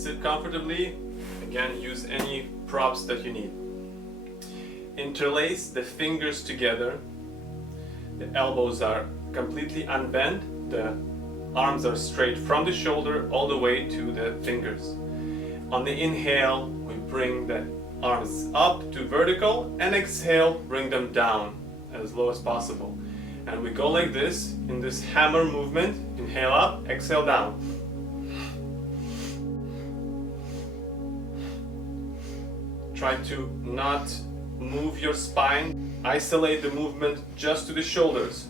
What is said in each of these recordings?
Sit comfortably. Again, use any props that you need. Interlace the fingers together. The elbows are completely unbent. The arms are straight from the shoulder all the way to the fingers. On the inhale, we bring the arms up to vertical, and exhale, bring them down as low as possible. And we go like this in this hammer movement. Inhale up, exhale down. Try to not move your spine. Isolate the movement just to the shoulders.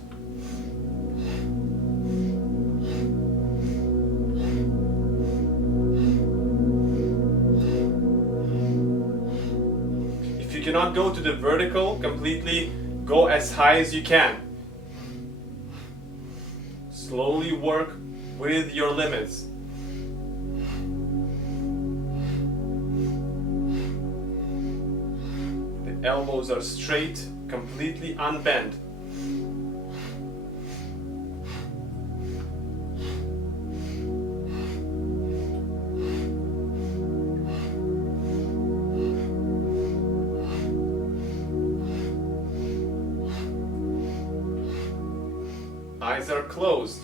If you cannot go to the vertical completely, go as high as you can. Slowly work with your limits. The elbows are straight, completely unbent. Eyes are closed.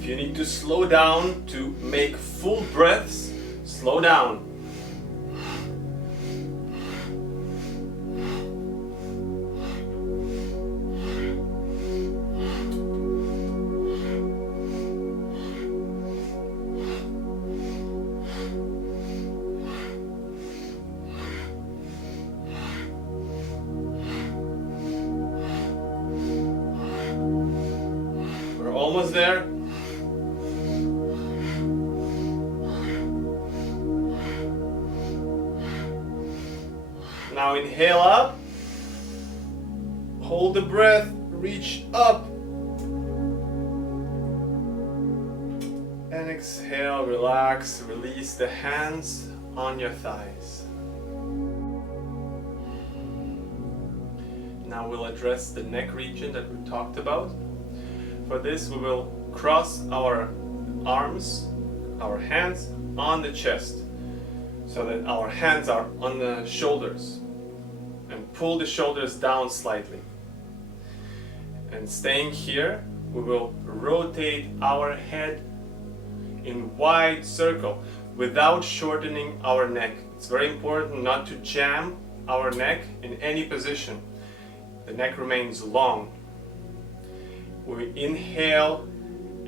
If you need to slow down to make full breaths, slow down. We're almost there. Now inhale up, hold the breath, reach up, and exhale, relax, release the hands on your thighs. Now we'll address the neck region that we talked about. For this, we will cross our arms, our hands on the chest, so that our hands are on the shoulders, and pull the shoulders down slightly. And staying here, we will rotate our head in wide circle without shortening our neck. It's very important not to jam our neck in any position. The neck remains long. We inhale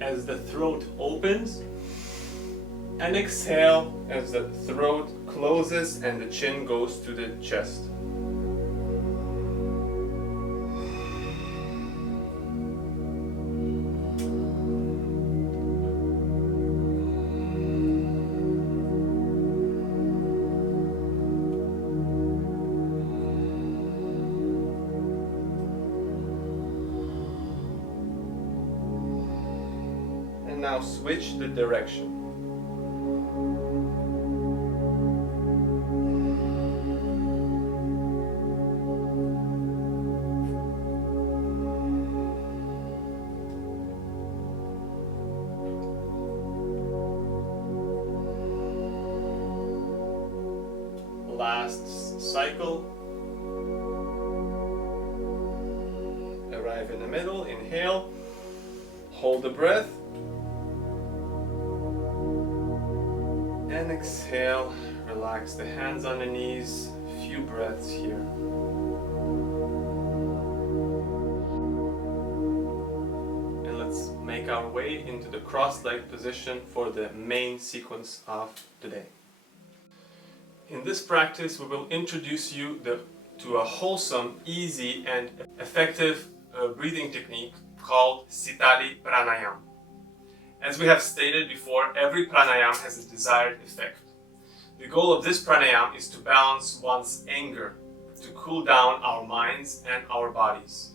as the throat opens, and exhale as the throat closes and the chin goes to the chest. And now switch the direction. Last cycle. Arrive in the middle, inhale, hold the breath, and exhale, relax the hands on the knees, a few breaths here. And let's make our way into the cross-legged position for the main sequence of the day. In this practice, we will introduce you to a wholesome, easy, and effective breathing technique called Sitali Pranayam. As we have stated before, every pranayam has a desired effect. The goal of this pranayam is to balance one's anger, to cool down our minds and our bodies.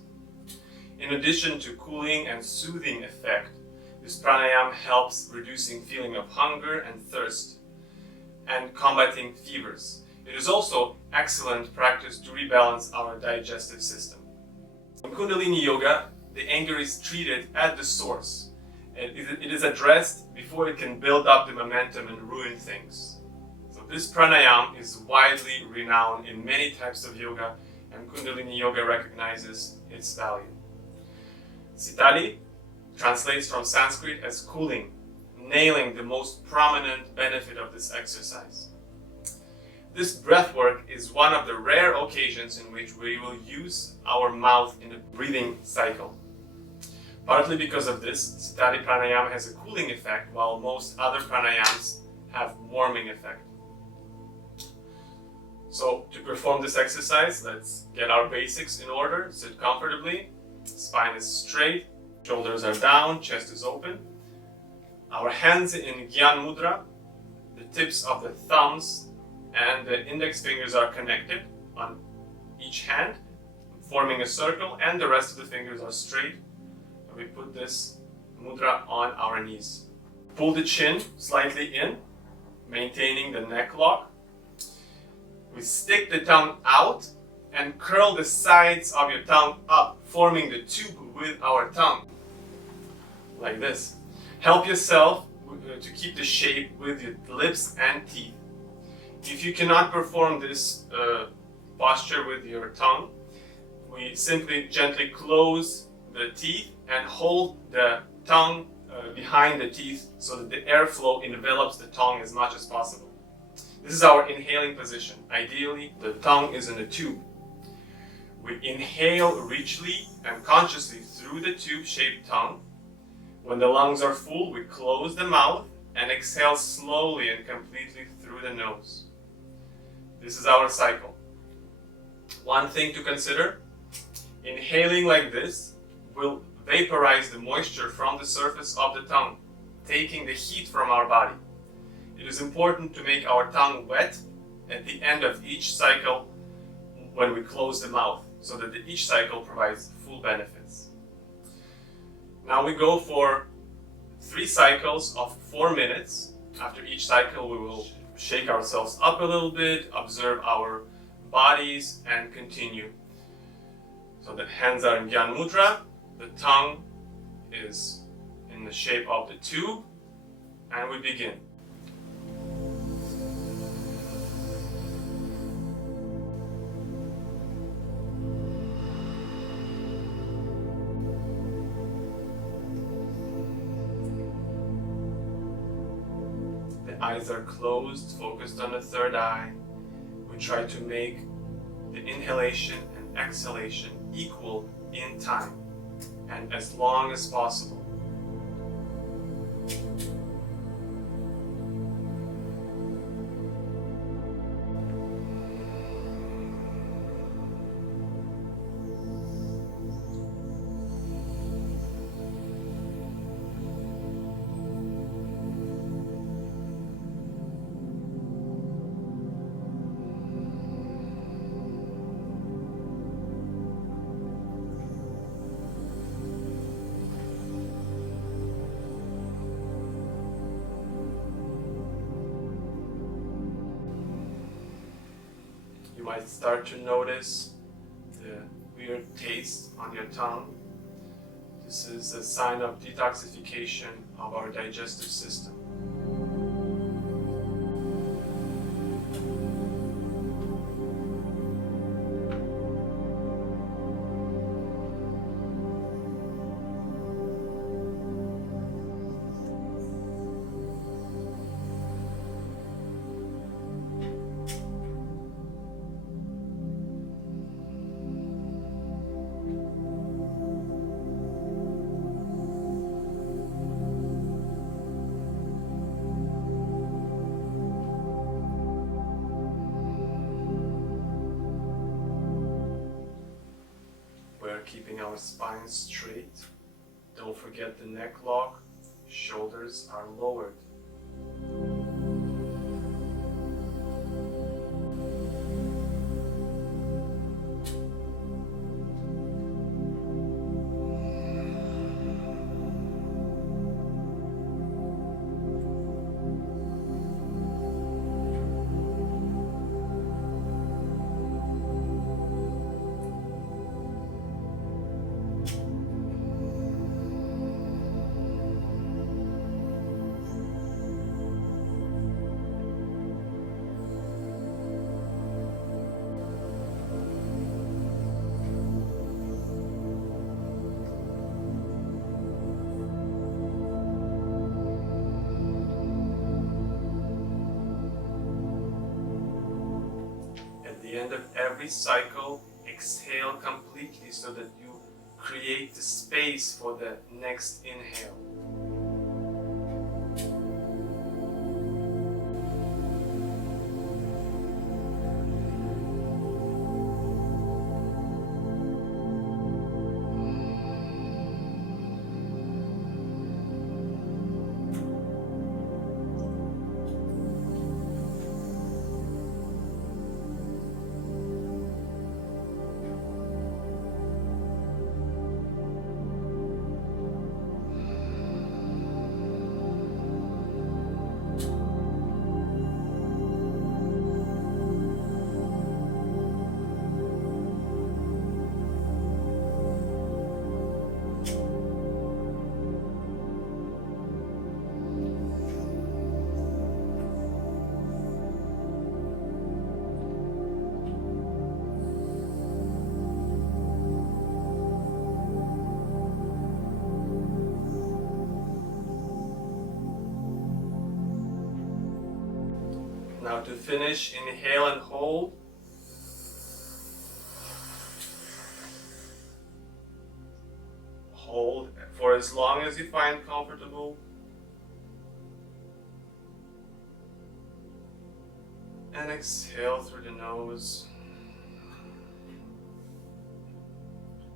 In addition to cooling and soothing effect, this pranayama helps reducing feeling of hunger and thirst and combating fevers. It is also excellent practice to rebalance our digestive system. In Kundalini Yoga, the anger is treated at the source. It is addressed before it can build up the momentum and ruin things. So this pranayama is widely renowned in many types of yoga, and Kundalini Yoga recognizes its value. Sitali translates from Sanskrit as cooling, nailing the most prominent benefit of this exercise. This breathwork is one of the rare occasions in which we will use our mouth in a breathing cycle. Partly because of this, Sitali Pranayam has a cooling effect, while most other pranayams have warming effect. So to perform this exercise, let's get our basics in order. Sit comfortably, spine is straight, shoulders are down, chest is open. Our hands in Gyan Mudra, the tips of the thumbs and the index fingers are connected on each hand, forming a circle, and the rest of the fingers are straight. And we put this mudra on our knees. Pull the chin slightly in, maintaining the neck lock. We stick the tongue out and curl the sides of your tongue up, forming the tube with our tongue, like this. Help yourself to keep the shape with your lips and teeth. If you cannot perform this posture with your tongue, we simply gently close the teeth and hold the tongue behind the teeth so that the airflow envelops the tongue as much as possible. This is our inhaling position. Ideally, the tongue is in a tube. We inhale richly and consciously through the tube-shaped tongue. When the lungs are full, we close the mouth and exhale slowly and completely through the nose. This is our cycle. One thing to consider, inhaling like this will vaporize the moisture from the surface of the tongue, taking the heat from our body. It is important to make our tongue wet at the end of each cycle when we close the mouth, so that each cycle provides full benefits. Now we go for 3 cycles of 4 minutes. After each cycle, we will shake ourselves up a little bit, observe our bodies, and continue. So the hands are in Gyan Mudra, the tongue is in the shape of the tube, and we begin. Eyes are closed, focused on the third eye. We try to make the inhalation and exhalation equal in time and as long as possible. You might start to notice the weird taste on your tongue. This is a sign of detoxification of our digestive system. Keeping our spine straight. Don't forget the neck lock. Shoulders are lowered. every cycle, exhale completely so that you create the space for the next inhale. Now to finish, inhale and hold. Hold for as long as you find comfortable. And exhale through the nose.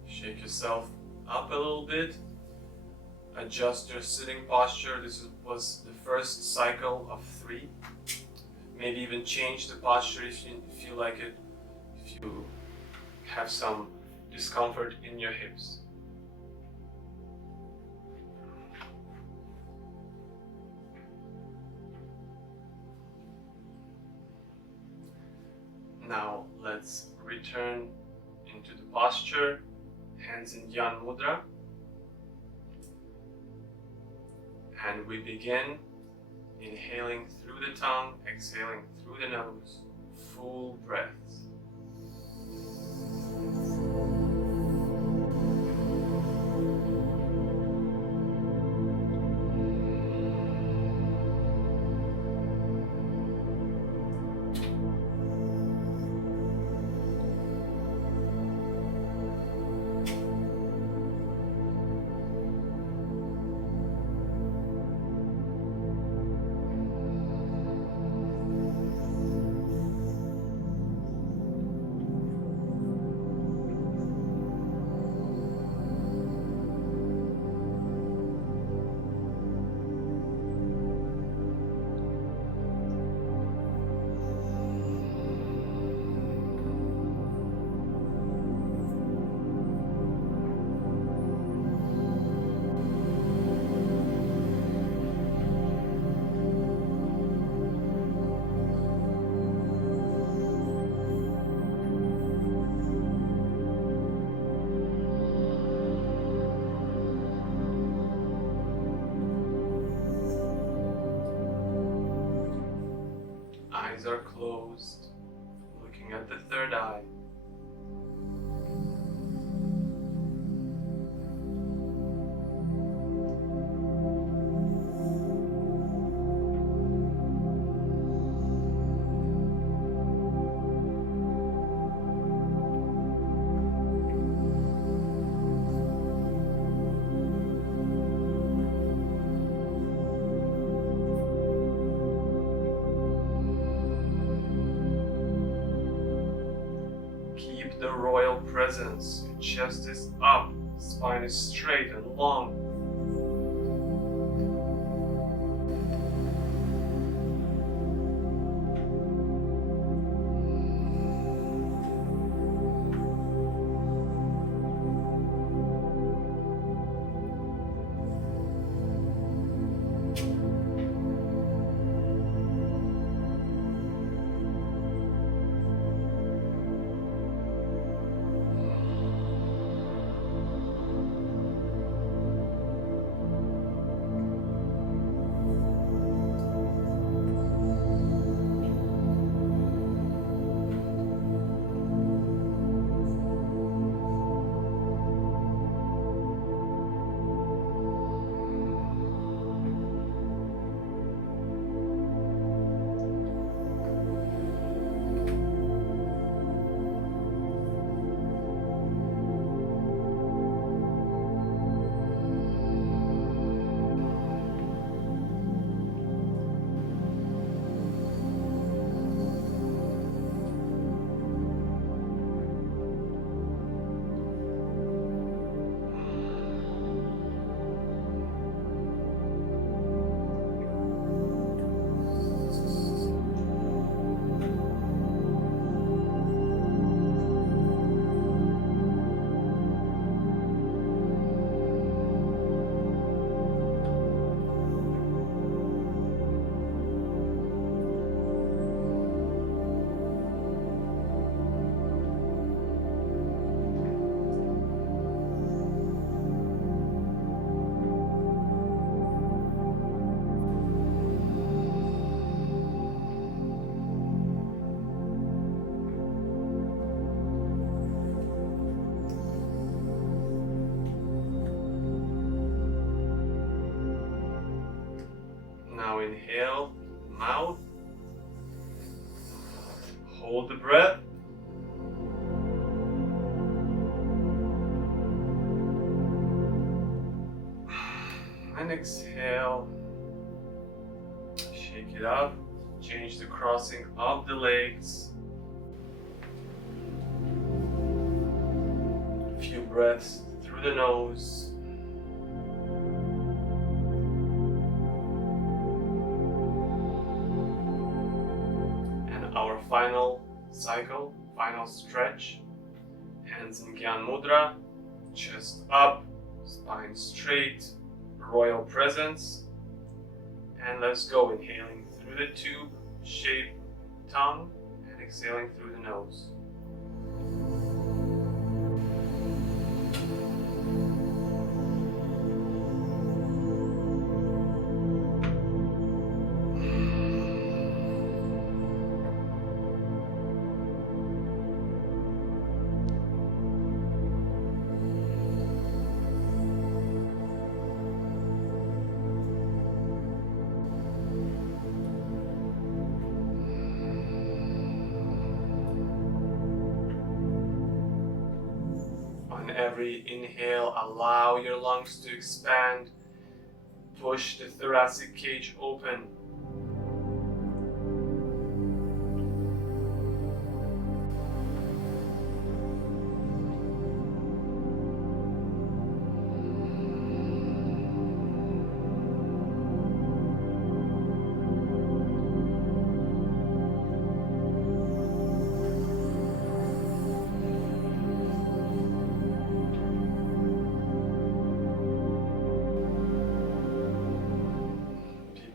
Shake yourself up a little bit. Adjust your sitting posture. This was the first cycle of 3. Maybe even change the posture if you feel like it, if you have some discomfort in your hips. Now let's return into the posture, hands in Dhyan Mudra. And we begin inhaling through the tongue, exhaling through the nose, full breaths. Eyes are closed, looking at the third eye. The royal presence. Your chest is up, spine is straight and long. inhale, mouth. Hold the breath. And exhale. Shake it up. Change the crossing of the legs. A few breaths through the nose. Our final cycle, final stretch. Hands in Gyan Mudra, chest up, spine straight, royal presence. And let's go, inhaling through the tube-shaped tongue and exhaling through the nose. Every inhale, allow your lungs to expand. Push the thoracic cage open.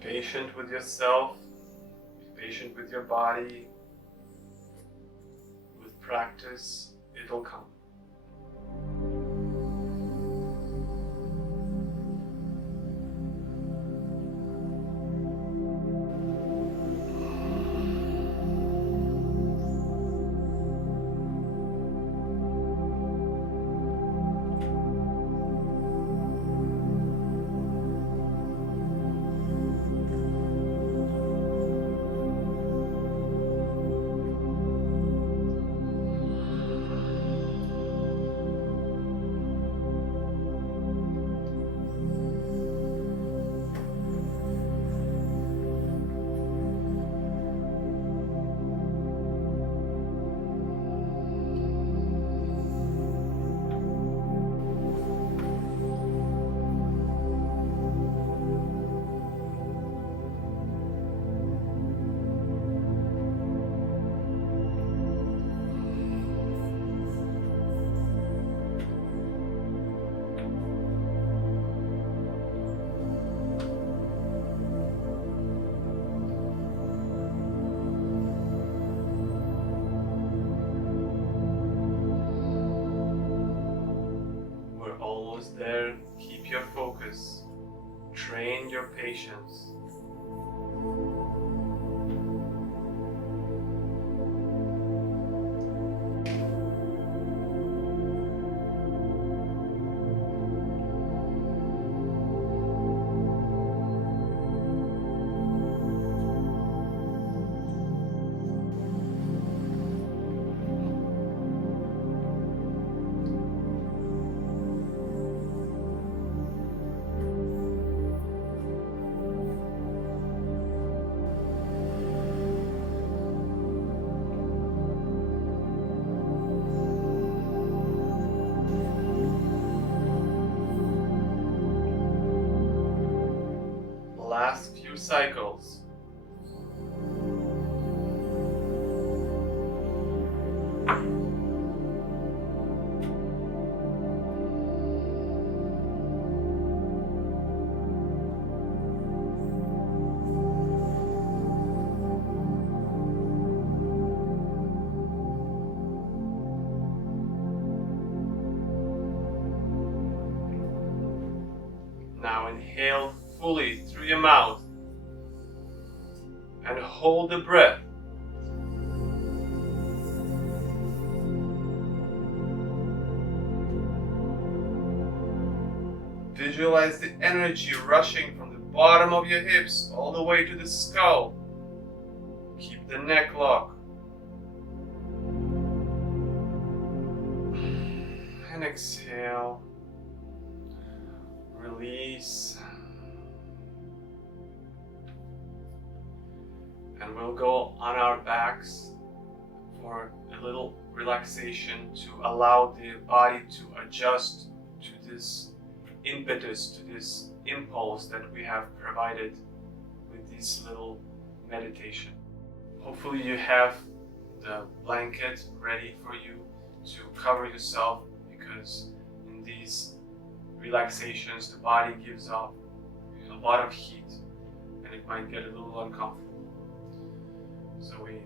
Patient with yourself, be patient with your body. With practice, it'll come. There, keep your focus, train your patience. Last few cycles. Now inhale fully through your mouth and hold the breath. Visualize the energy rushing from the bottom of your hips all the way to the skull. Keep the neck lock. And exhale. Release. And we'll go on our backs for a little relaxation to allow the body to adjust to this impetus, to this impulse that we have provided with this little meditation. Hopefully you have the blanket ready for you to cover yourself, because in these relaxations the body gives off a lot of heat and it might get a little uncomfortable. So we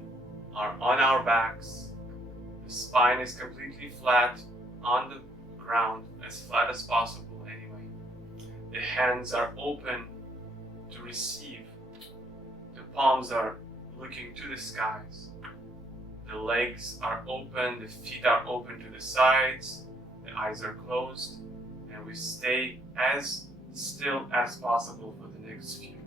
are on our backs, the spine is completely flat on the ground, as flat as possible anyway. The hands are open to receive, the palms are looking to the skies, the legs are open, the feet are open to the sides, the eyes are closed, and we stay as still as possible for the next few